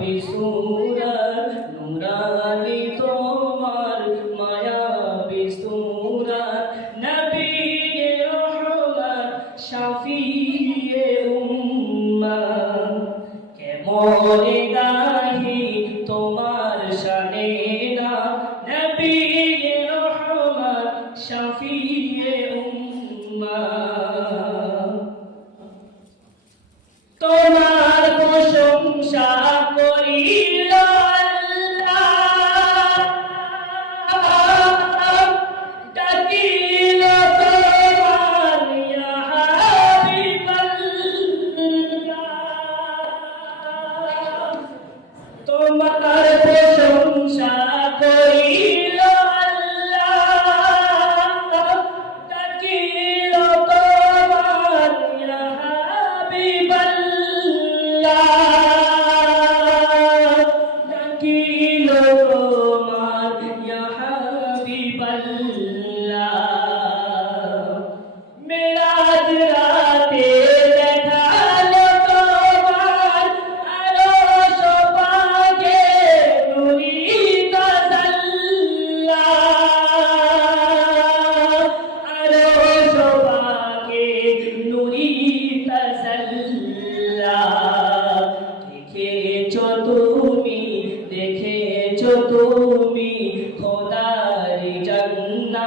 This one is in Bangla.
বিসুরার নুরানি মায়া বিসুরার নবী রহমান শাফিয়ে উম্মা কেমন Hallelujah.